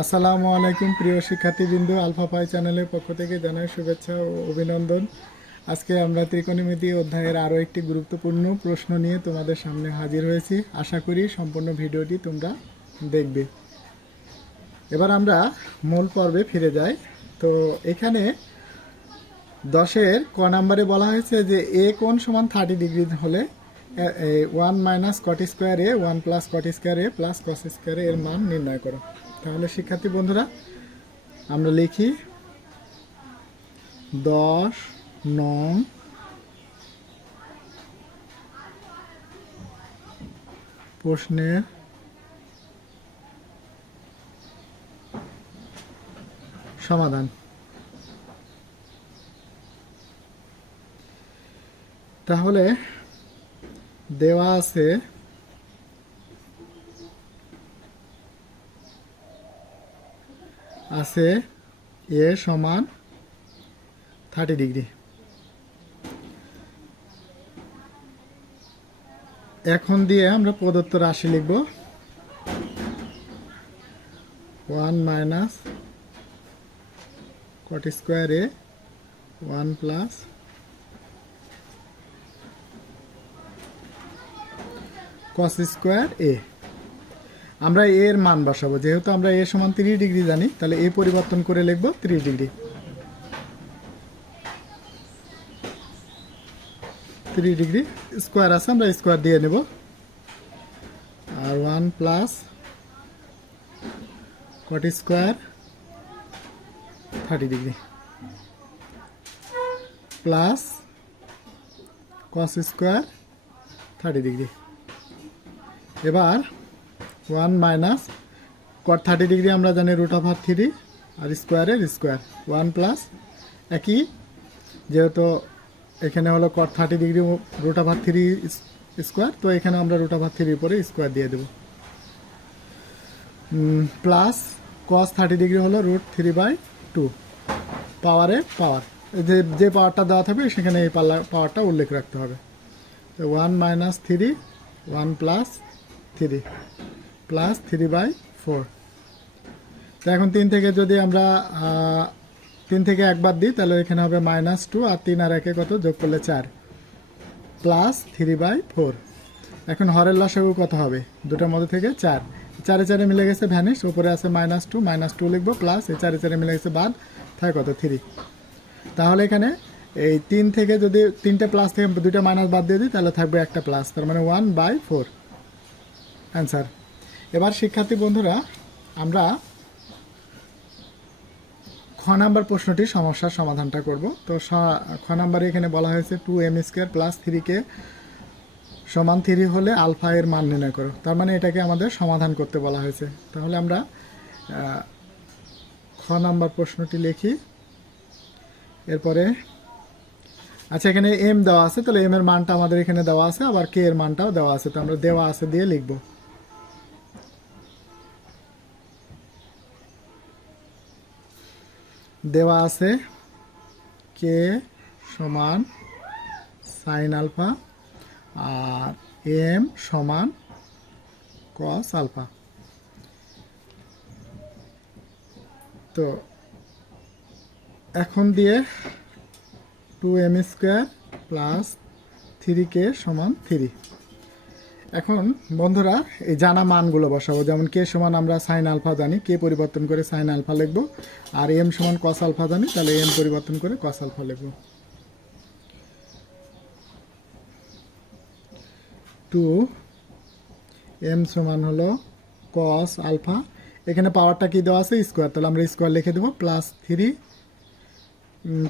আসসালামু আলাইকুম, প্রিয় শিক্ষার্থীবৃন্দু, আলফা পাই চ্যানেলের পক্ষ থেকে জানাই শুভেচ্ছা ও অভিনন্দন। আজকে আমরা ত্রিকোণমিতি অধ্যায়ের আরও একটি গুরুত্বপূর্ণ প্রশ্ন নিয়ে তোমাদের সামনে হাজির হয়েছি। আশা করি সম্পূর্ণ ভিডিওটি তোমরা দেখবে। এবার আমরা মূল পর্বে ফিরে যাই। তো এখানে দশের ক নাম্বারে বলা হয়েছে যে এ কোণ সমান থার্টি ডিগ্রি হলে ওয়ান মাইনাস কট স্কোয়ারে ওয়ান প্লাস কট স্কোয়ারে প্লাস কস স্কোয়ারে এর মান নির্ণয় করো। তাহলে শিক্ষার্থী বন্ধুরা আমরা লিখি দশ নং প্রশ্নের সমাধান। তাহলে দেওয়া আছে আছে এ সমান থার্টি ডিগ্রি। এখন দিয়ে আমরা প্রদত্ত রাশি লিখব। One minus cot square A one plus cos square A. আমরা এর মান বসাবো। যেহেতু আমরা এ সমান তিরিশ ডিগ্রি জানি, তাহলে এ পরিবর্তন করে লিখব তিরিশ ডিগ্রি। তিরিশ ডিগ্রি স্কোয়ার আছে, আমরা স্কোয়ার দিয়ে নেব। আর one plus cot square thirty degree. Plus cos square thirty degree. এবার one minus cot thirty degree আমরা জানি রুট অফ আর থ্রি আর স্কোয়ারের স্কোয়ার ওয়ান প্লাস একই, যেহেতু এখানে হলো cot thirty degree root of R three square তো এখানে আমরা রুট অফ আর থ্রির উপরে স্কোয়ার দিয়ে দেব। প্লাস কস থার্টি ডিগ্রি হলো রুট থ্রি বাই টু পাওয়ারে পাওয়ার যে যে পাওয়ারটা দেওয়া থাকবে, সেখানে এই পাল্লা পাওয়ারটা উল্লেখ রাখতে হবে। One minus three one plus three plus three by four তো এখন তিন থেকে যদি আমরা তিন থেকে একবার দিই, তাহলে এখানে হবে মাইনাস টু আর তিন আর একে কত? যোগ করলে চার। প্লাস থ্রি বাই ফোর এখন হরের লসাগু কত হবে? দুটোর মধ্যে থেকে চার। চারে চারে মিলে গেছে ভ্যানিশ উপরে আছে মাইনাস টু মাইনাস টু লিখব প্লাস এই চারে চারে মিলে গেছে বাদ, থাকে কত? থ্রি তাহলে এখানে এই তিন থেকে যদি তিনটে প্লাস থেকে দুইটা মাইনাস বাদ দিয়ে দিই, তাহলে থাকবে একটা প্লাস তার মানে ওয়ান বাই ফোর অ্যান্সার এবার শিক্ষার্থী বন্ধুরা, আমরা খ নাম্বার প্রশ্নটির সমস্যার সমাধানটা করব। তো খ নাম্বারে এখানে বলা হয়েছে টু এম স্কোয়ার প্লাস থ্রিকে সমান থ্রি হলে আলফা এর মান নির্ণয় করো। তার মানে এটাকে আমাদের সমাধান করতে বলা হয়েছে। তাহলে আমরা খ নাম্বার প্রশ্নটি লিখি। এরপরে আচ্ছা এখানে এম দেওয়া আছে, তাহলে এম এর মানটা আমাদের এখানে দেওয়া আছে, আবার কে এর মানটাও দেওয়া আছে, তো আমরা দেওয়া আছে দিয়ে লিখব। দেওয়া আছে কে সমান সাইন আলফা আর এম সমান কস আলফা তো এখন দিয়ে two M square plus three K সমান থ্রি এখন, বন্ধুরা, এই জানা মানগুলো বসাবো। যেমন কে সমান আমরা সাইন আলফা জানি, কে পরিবর্তন করে সাইন আলফা লিখব, আর এম সমান কস আলফা জানি, তাহলে এম পরিবর্তন করে কস আলফা লিখব। টু এম সমান হলো কস আলফা এখানে পাওয়ারটা কি দেওয়া আছে? স্কোয়ার তাহলে আমরা স্কোয়ার লিখে দেবো প্লাস থ্রি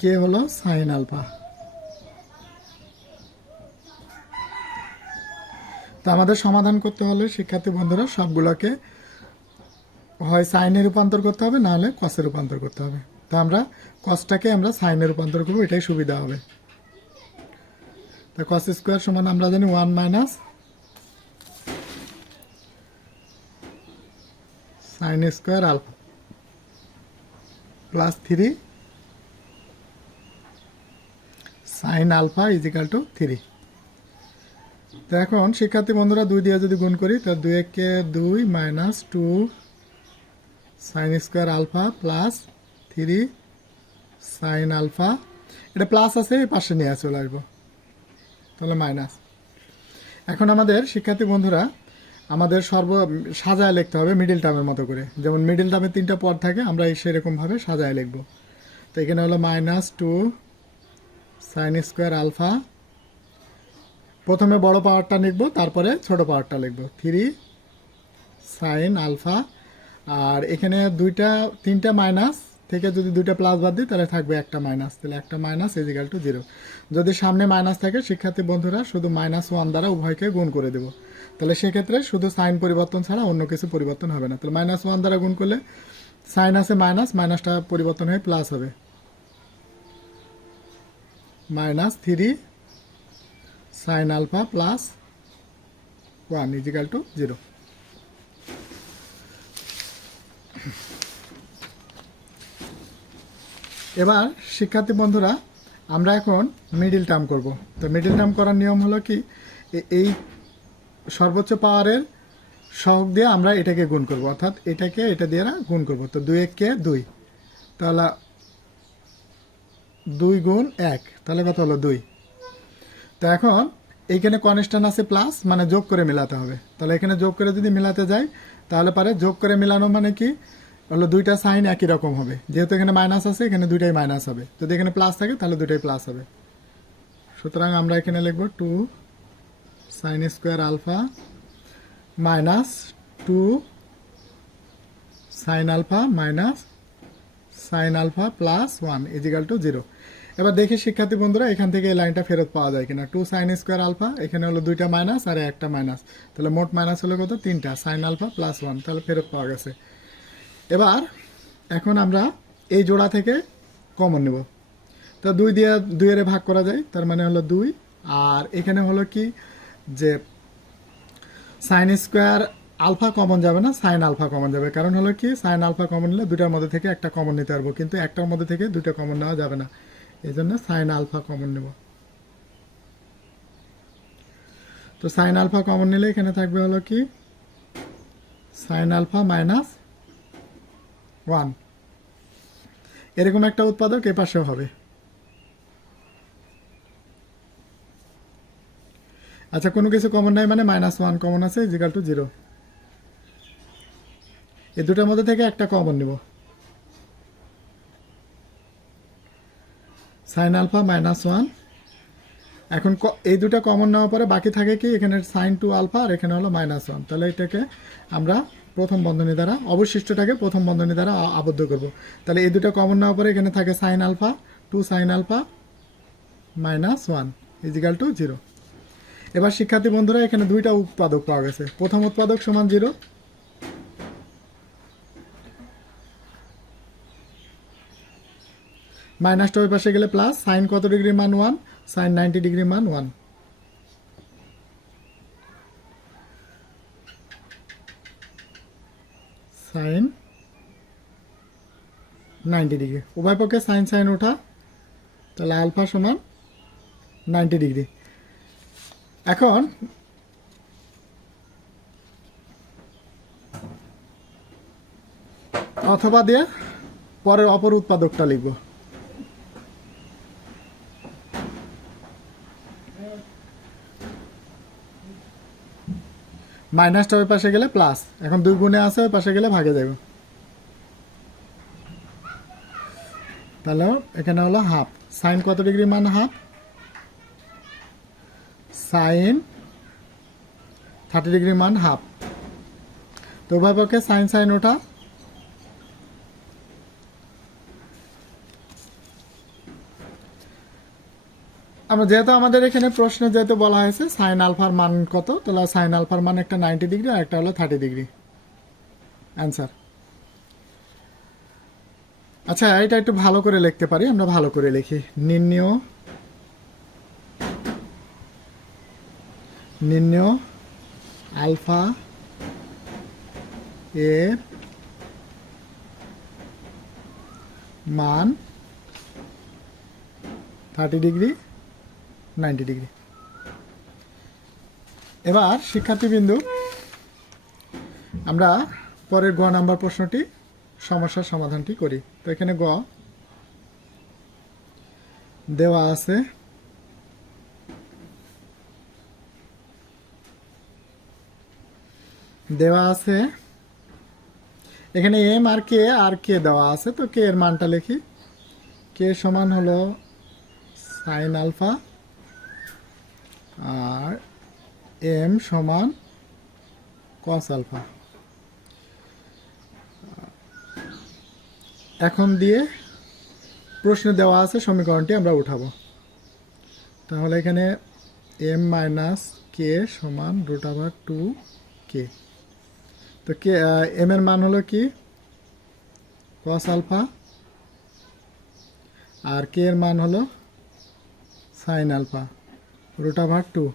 কে হলো সাইন আলফা তো আমাদের সমাধান করতে হলে শিক্ষার্থী বন্ধুরা সবগুলোকে হয় সাইনে রূপান্তর করতে হবে, না হলে কসে রূপান্তর করতে হবে। তো আমরা কসটাকে আমরা সাইনে রূপান্তর করব, এটাই সুবিধা হবে। তা কস স্কোয়ার সমান আমরা জানি one minus sine square alpha plus three sine alpha equal to three তো এখন শিক্ষার্থী বন্ধুরা দুই দিয়ে যদি গুণ করি, তো দুই একে দুই minus two sine square alpha plus three sine alpha. এটা প্লাস আছে, এই পাশে নিয়ে চলে আসব। তাহলে মাইনাস। এখন আমাদের শিক্ষার্থী বন্ধুরা, আমাদের সর্ব সাজায় লিখতে হবে মিডিল টার্মের মতো করে। যেমন মিডিল টার্মের তিনটা পদ থাকে, আমরা সেরকমভাবে সাজায় লিখব। তো এখানে হলো minus two sine square alpha প্রথমে বড় পাওয়ারটা লিখব, তারপরে ছোট পাওয়ারটা লিখব। Three, sine, alpha. আর এখানে দুইটা, তিনটা মাইনাস থেকে যদি দুইটা প্লাস বাদ দিই, তাহলে থাকবে একটা মাইনাস। তাহলে একটা মাইনাস ইজিক্যাল টু জিরো যদি সামনে মাইনাস থাকে, শিক্ষার্থী বন্ধুরা, শুধু মাইনাস ওয়ান দ্বারা উভয়কে গুণ করে দেবো। তাহলে সেক্ষেত্রে শুধু সাইন পরিবর্তন ছাড়া অন্য কিছু পরিবর্তন হবে না। তাহলে মাইনাস ওয়ান দ্বারা গুণ করলে সাইন আছে মাইনাস, মাইনাসটা পরিবর্তন হয়ে প্লাস হবে। Minus three sine alpha plus one equal to zero এবার শিক্ষার্থী বন্ধুরা, আমরা এখন মিডিল টার্ম করব। তো মিডিল টার্ম করার নিয়ম হলো কি? এই সর্বোচ্চ পাওয়ারের সহগ দিয়ে আমরা এটাকে গুণ করব। অর্থাৎ এটাকে এটা দিয়ে গুণ করব। তো দুই এককে দুই। তাহলে দুই গুণ এক। তাহলে কত হলো দুই? তো এখন এইখানে কনস্ট্যান্ট আছে প্লাস মানে যোগ করে মেলাতে হবে। তাহলে এখানে যোগ করে যদি মেলাতে যাই, তাহলে পারে যোগ করে মেলানো মানে কি? হলো দুইটা সাইন একই রকম হবে। যেহেতু এখানে মাইনাস আছে, এখানে দুইটাই মাইনাস হবে। যদি এখানে প্লাস থাকে, তাহলে দুইটাই প্লাস হবে। সুতরাং আমরা এখানে লিখব two sine square alpha minus two sine alpha minus sine alpha plus one equal to zero এবার দেখি শিক্ষার্থী বন্ধুরা, এখান থেকে এই লাইনটা ফেরত পাওয়া যায় কিনা। টু সাইন স্কোয়ার আলফা এখানে হলো দুইটা মাইনাস আর একটা মাইনাস তাহলে মোট মাইনাস হলো কত? তিনটা। সাইন আলফা প্লাস ওয়ান তাহলে ফেরত পাওয়া গেছে। এবার এখন আমরা এই জোড়া থেকে কমন নেব। তো দুই দিয়ে, দুইয়ের ভাগ করা যায়, তার মানে হলো দুই। আর এখানে হলো কি? যে সাইন স্কোয়ার আলফা কমন যাবে না সাইন আলফা কমন যাবে। কারণ হলো কি? সাইন আলফা কমন নিলে দুটার মধ্যে থেকে একটা কমন নিতে পারব। কিন্তু একটার মধ্যে থেকে দুটো কমন নেওয়া যাবে না। এই জন্য সাইন আলফা কমন নেব। তো সাইন আলফা কমন নিলে এখানে থাকবে হলো কি? সাইন আলফা মাইনাস ওয়ান এরকম একটা উৎপাদক এ পাশেও হবে। আচ্ছা কোনো কিছু কমন নাই মানে মাইনাস ওয়ান কমন আছে ইজিক্যাল টু জিরো এই দুটার মধ্যে থেকে একটা কমন নিব। সাইন আলফা মাইনাস ওয়ান এখন এই দুটো কমন নেওয়ার পরে বাকি থাকে কি? এখানে সাইন টু আলফা আর এখানে হলো মাইনাস ওয়ান তাহলে এটাকে আমরা প্রথম বন্ধনী দ্বারা, অবশিষ্টটাকে প্রথম বন্ধনী দ্বারা আবদ্ধ করব। তাহলে এই দুটো কমন নেওয়ার পরে এখানে থাকে sine alpha two sine alpha minus one equal to zero এবার শিক্ষার্থী বন্ধুরা, এখানে দুইটা উৎপাদক পাওয়া গেছে। প্রথম উৎপাদক সমান জিরো মাইনাসটা ওই পাশে গেলে প্লাস সাইন কত ডিগ্রি মান ওয়ান সাইন নাইনটি ডিগ্রি মান ওয়ান সাইন নাইনটি ডিগ্রি উভয় পক্ষে সাইন সাইন ওঠা, তাহলে আলফা সমান নাইনটি ডিগ্রি এখন অথবা দিয়ে পরের অপর উৎপাদকটা লিখব। মাইনাসটা ওই পাশে গেলে প্লাস এখন দুই গুণে আছে ওই পাশে গেলে ভাগে যাবে তাহলে এখানে হলো হাফ সাইন কত ডিগ্রি মান হাফ সাইন থার্টি ডিগ্রি মান হাফ তো উভয় পক্ষে সাইন সাইন ওঠা আমরা যেহেতু আমাদের এখানে প্রশ্নে যেহেতু বলা হয়েছে সাইন আলফার মান কত? তাহলে সাইন আলফার মান একটা নাইনটি ডিগ্রি আর একটা হলো থার্টি ডিগ্রি অ্যান্সার আচ্ছা এটা একটু ভালো করে লিখতে পারি, আমরা ভালো করে লিখি। নির্ণয়। নির্ণয় আলফা এর মান থার্টি ডিগ্রি নাইনটি ডিগ্রি। এবার শিক্ষার্থীবৃন্দু, আমরা পরের গ নাম্বার প্রশ্নটি সমস্যার সমাধানটি করি। তো এখানে গ দেওয়া আছে। দেওয়া আছে। এখানে এম আর কে আর কে দেওয়া আছে। তো কে এর মানটা লিখি? কে সমান হলো সাইন আলফা? আর এম সমান কস আলফা। এখন দিয়ে প্রশ্নে দেওয়া আছে, সমীকরণটি আমরা উঠাবো। তাহলে এখানে এম মাইনাস কে সমান রুট আভার টু কে তো কে এম এর মান হলো কি? Cos alpha. আর কে এর মান হলো sine alpha. Root over two.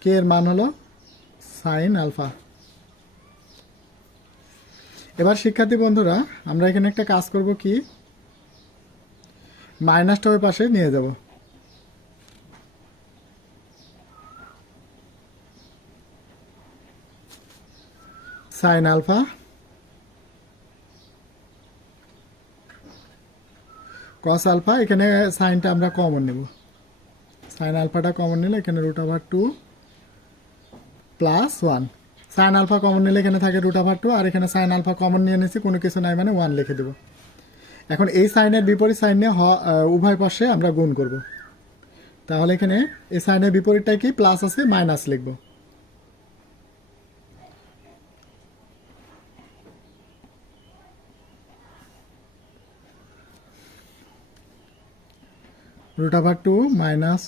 K এর মান হলো? Sine alpha. এবার শিক্ষার্থী বন্ধুরা, আমরা এখানে একটা কাজ করব কি? মাইনাসটা ওই পাশে নিয়ে যাব। Sine alpha. কস আলফা, এখানে সাইনটা আমরা কমন নেব। সাইন আলফাটা কমন নিলে এখানে root over two plus one sine alpha common নিলে এখানে থাকে রুট ওভার টু আর এখানে সাইন আলফা কমন নিয়ে নিয়েছি কোনো কিছু নাই মানে ওয়ান লিখে দেবো। এখন এই সাইনের বিপরীত সাইন নিয়ে উভয় পাশে আমরা গুণ করব। তাহলে এখানে এই সাইনের বিপরীতটা কি? প্লাস আছে মাইনাস লিখব। Root over two minus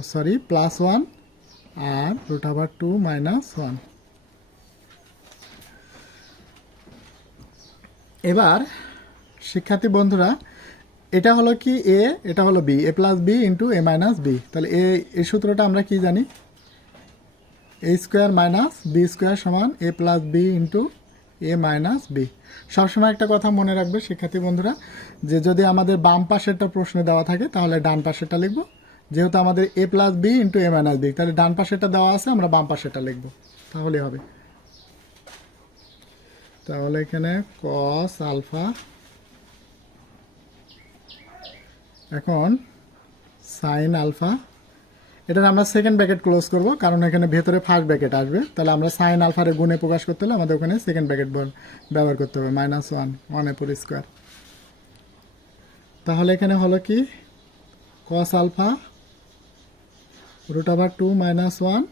sorry plus one আর root over two minus one এবার, শিক্ষার্থী বন্ধুরা, এটা হলো কি এ এটা হলো B A plus B into A minus B তাহলে এ এই সূত্রটা আমরা কি জানি? A square minus B square সমান A plus B into A minus B সবসময় একটা কথা মনে রাখবে, শিক্ষার্থী বন্ধুরা, যে যদি আমাদের বাম পাশেরটা প্রশ্ন দেওয়া থাকে, তাহলে ডান পাশেরটা লিখব। যেহেতু আমাদের A plus B into A minus B তাহলে ডান পাশেরটা দেওয়া আছে, আমরা বাম পাশেরটা লিখব। তাহলে হবে। তাহলে এখানে কস আলফা এখন সাইন আলফা এটার আমরা সেকেন্ড ব্র্যাকেট ক্লোজ করব, কারণ এখানে ভেতরে ফার্স্ট ব্র্যাকেট আসবে। তাহলে আমরা সাইন আলফারে গুণে প্রকাশ করতে হলে আমাদের ওখানে সেকেন্ড ব্র্যাকেট ব্যবহার করতে হবে মাইনাস ওয়ান ওয়ান এপুর স্কোয়ার তাহলে এখানে হলো কি? Cos alpha root over two minus one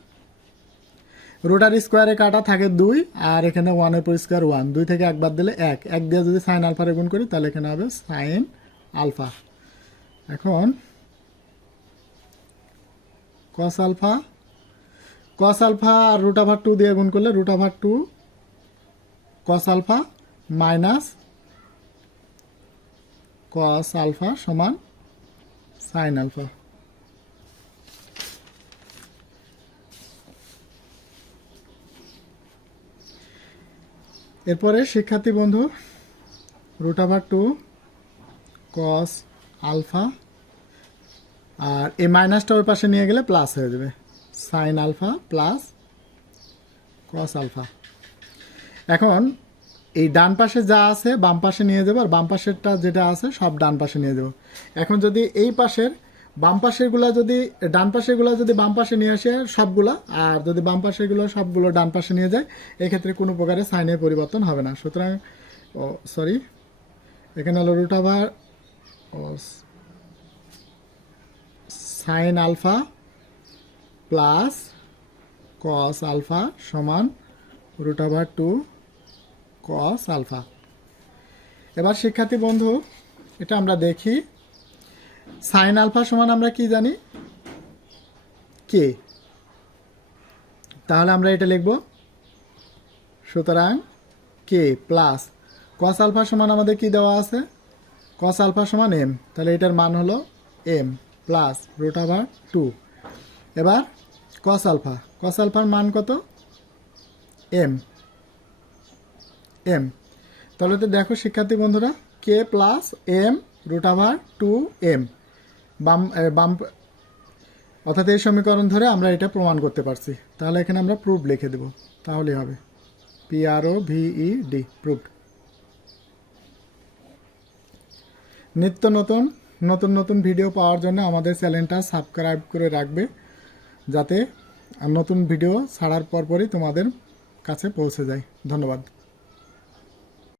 rotor স্কোয়ারে কাটা থাকে দুই, আর এখানে ওয়ানের পর স্কোয়ার ওয়ান দুই থেকে একবার দিলে এক। এক দিয়ে যদি সাইন আলফারে গুণ করি, তাহলে এখানে হবে সাইন আলফা এখন কস আলফা কস আলফা আর রুট ওভার টু দিয়ে গুণ করলে root over two cos alpha minus cos alpha সমান সাইন আলফা এরপরে শিক্ষার্থী বন্ধু root over two cos alpha আর এই মাইনাসটা ওর পাশে নিয়ে গেলে প্লাস হয়ে যাবে। Sine alpha plus cos alpha এখন এই ডান পাশে যা আছে বাম পাশে নিয়ে যাব, আর বাম পাশেরটা যেটা আছে সব ডান পাশে নিয়ে যাব। এখন যদি এই পাশের বাম পাশেরগুলো যদি, ডান পাশেরগুলো যদি বাম পাশে নিয়ে আসে সবগুলা, আর যদি বাম পাশেরগুলো সবগুলো ডান পাশে নিয়ে যায়, এক্ষেত্রে কোনো প্রকারের সাইনের পরিবর্তন হবে না। সুতরাং, ও, সরি, এখানে হলো রুট ওভার ও sine alpha plus cos alpha সমান root over two cos alpha এবার শিক্ষার্থী বন্ধু, এটা আমরা দেখি সাইন আলফা সমান আমরা কি জানি? কে তাহলে আমরা এটা লিখব। সুতরাং কে প্লাস কস আলফা সমান আমাদের কি দেওয়া আছে? কস আলফা সমান এম তাহলে এটার মান হলো M plus root over two এবার কস আলফা। কস আলফার মান কত? এম এম তাহলে তো দেখো শিক্ষার্থী বন্ধুরা K plus M root over two M বাম বাম, অর্থাৎ এই সমীকরণ ধরে আমরা এটা প্রমাণ করতে পারছি। তাহলে এখানে আমরা প্রুফ লিখে দেব। তাহলেই হবে। P R O V E D proofed নিত্য নতুন নতুন নতুন ভিডিও পাওয়ার জন্য আমাদের চ্যানেলটা সাবস্ক্রাইব করে রাখবে, যাতে নতুন ভিডিও ছাড়ার পরপরই তোমাদের কাছে পৌঁছে যায়। ধন্যবাদ।